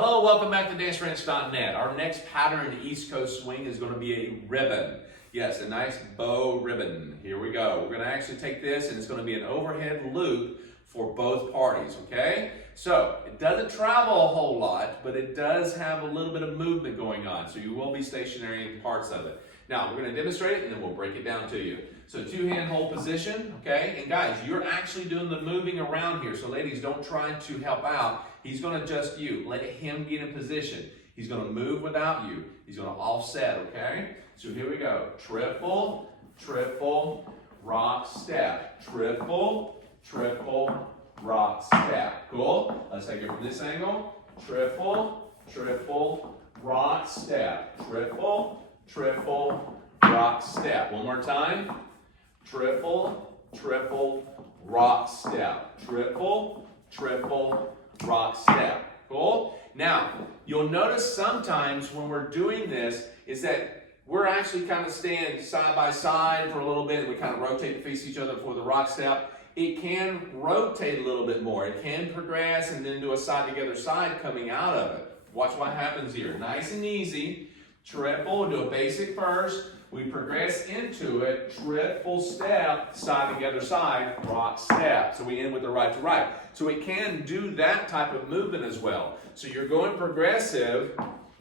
Hello, welcome back to DanceFriends.net. Our next pattern in East Coast swing is going to be a ribbon. Yes, a nice bow ribbon. Here we go. We're going to actually take this and it's going to be an overhead loop for both parties, okay? So, it doesn't travel a whole lot, but it does have a little bit of movement going on, so you will be stationary in parts of it. Now, we're going to demonstrate it and then we'll break it down to you. So, two-hand hold position, okay? And guys, you're actually doing the moving around here, so ladies, don't try to help out. He's going to adjust you. Let him get in position. He's going to move without you. He's going to offset, okay? So here we go. Triple, triple, rock, step. Triple, triple, rock, step. Cool? Let's take it from this angle. Triple, triple, rock, step. Triple, triple, rock, step. One more time. Triple, triple, rock, step. Triple, triple, rock, step. Cool? Now, you'll notice sometimes when we're doing this is that we're actually kind of staying side by side for a little bit and we kind of rotate to face each other for the rock step. It can rotate a little bit more. It can progress and then do a side together side coming out of it. Watch what happens here. Nice and easy. Triple, do a basic first. We progress into it, triple step, side together side, rock step. So we end with the right to right. So it can do that type of movement as well. So you're going progressive,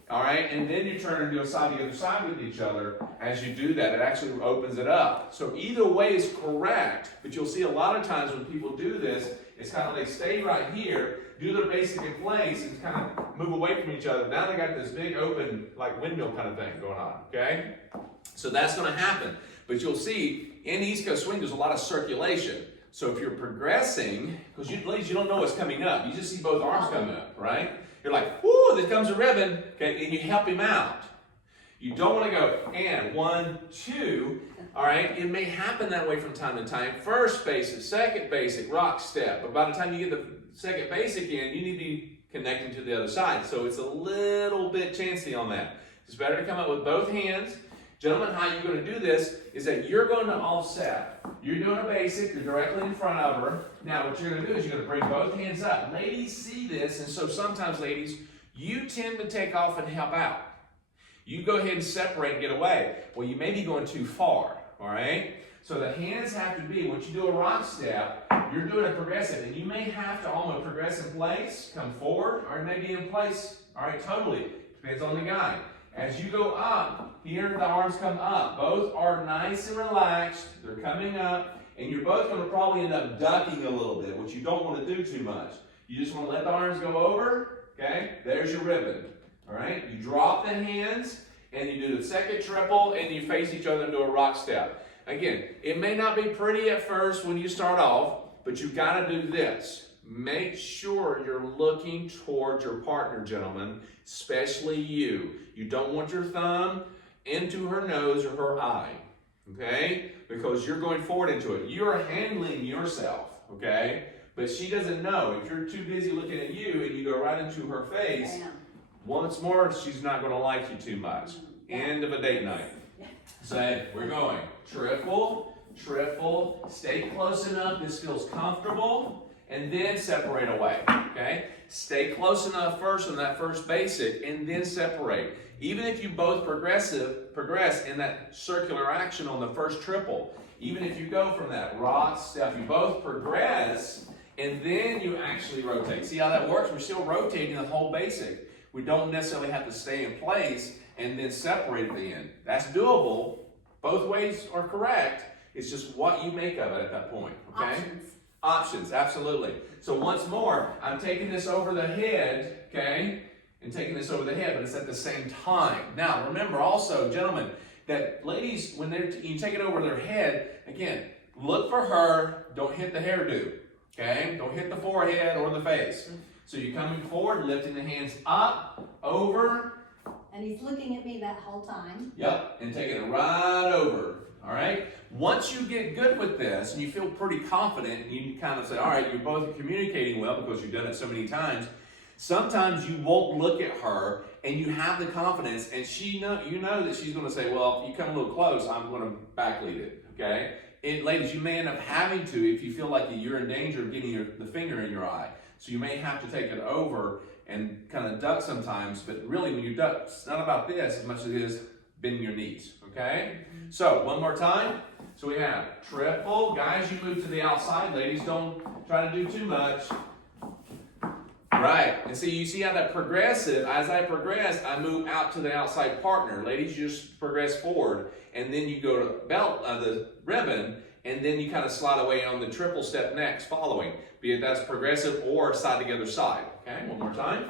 all right, and then you turn and do a side together side with each other. As you do that, it actually opens it up. So either way is correct, but you'll see a lot of times when people do this, it's kind of they stay right here, do their basic in place, and kind of move away from each other. Now they got this big open, like windmill kind of thing going on, okay? So that's going to happen. But you'll see, in East Coast swing, there's a lot of circulation. So if you're progressing, because ladies, you don't know what's coming up. You just see both arms coming up, right? You're like, whoo, there comes a ribbon, okay, and you help him out. You don't want to go, and 1, 2, all right? It may happen that way from time to time. First basic, second basic, rock step. But by the time you get the second basic in, you need to be connecting to the other side. So it's a little bit chancy on that. It's better to come up with both hands. Gentlemen, how you're going to do this is that you're going to offset. You're doing a basic, you're directly in front of her. Now what you're going to do is you're going to bring both hands up. Ladies see this, and so sometimes, ladies, you tend to take off and help out. You go ahead and separate and get away. Well, you may be going too far, all right? So the hands have to be, once you do a rock step, you're doing a progressive, and you may have to almost progress in place, come forward, or maybe in place, all right, totally. Depends on the guy. As you go up, here the arms come up. Both are nice and relaxed. They're coming up, and you're both going to probably end up ducking a little bit, which you don't want to do too much. You just want to let the arms go over, okay? There's your ribbon, all right? You drop the hands, and you do the second triple, and you face each other and do a rock step. Again, it may not be pretty at first when you start off, but you've got to do this. Make sure you're looking towards your partner, gentlemen, especially you. You don't want your thumb into her nose or her eye, okay? Because you're going forward into it. You're handling yourself, okay? But she doesn't know. If you're too busy looking at you and you go right into her face, once more, she's not going to like you too much. End of a date night. Say, we're going triple, triple, stay close enough, this feels comfortable. And then separate away, okay? Stay close enough first on that first basic and then separate. Even if you both progress in that circular action on the first triple, even if you go from that rock step, you both progress and then you actually rotate. See how that works? We're still rotating the whole basic. We don't necessarily have to stay in place and then separate at the end. That's doable. Both ways are correct. It's just what you make of it at that point, okay? Options, absolutely. So once more, I'm taking this over the head, okay? And taking this over the head, but it's at the same time. Now, remember also, gentlemen, that ladies, when you take it over their head, again, look for her, don't hit the hairdo, okay? Don't hit the forehead or the face. So you're coming forward, lifting the hands up, over. And he's looking at me that whole time. Yep, and taking it right over. All right? Once you get good with this and you feel pretty confident and you kind of say, all right, you're both communicating well because you've done it so many times, sometimes you won't look at her and you have the confidence and you know that she's going to say, well, if you come a little close, I'm going to backlead it, okay? And ladies, you may end up having to if you feel like you're in danger of getting the finger in your eye. So you may have to take it over and kind of duck sometimes, but really when you duck, it's not about this as much as it is bending your knees, okay? So, one more time. So we have triple. Guys, you move to the outside. Ladies, don't try to do too much. Right, and so you see how that progressive, as I progress, I move out to the outside partner. Ladies, you just progress forward, and then you go to the ribbon, and then you kind of slide away on the triple step next, following. Be it that's progressive or side together side. Okay, one more time.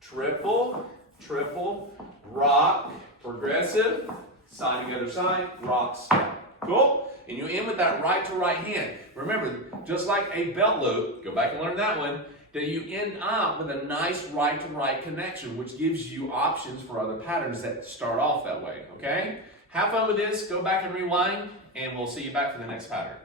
Triple, triple, rock, progressive, side together side, rock, step. Cool? And you end with that right to right hand. Remember, just like a belt loop, go back and learn that one, that you end up with a nice right to right connection, which gives you options for other patterns that start off that way, okay? Have fun with this, go back and rewind, and we'll see you back for the next pattern.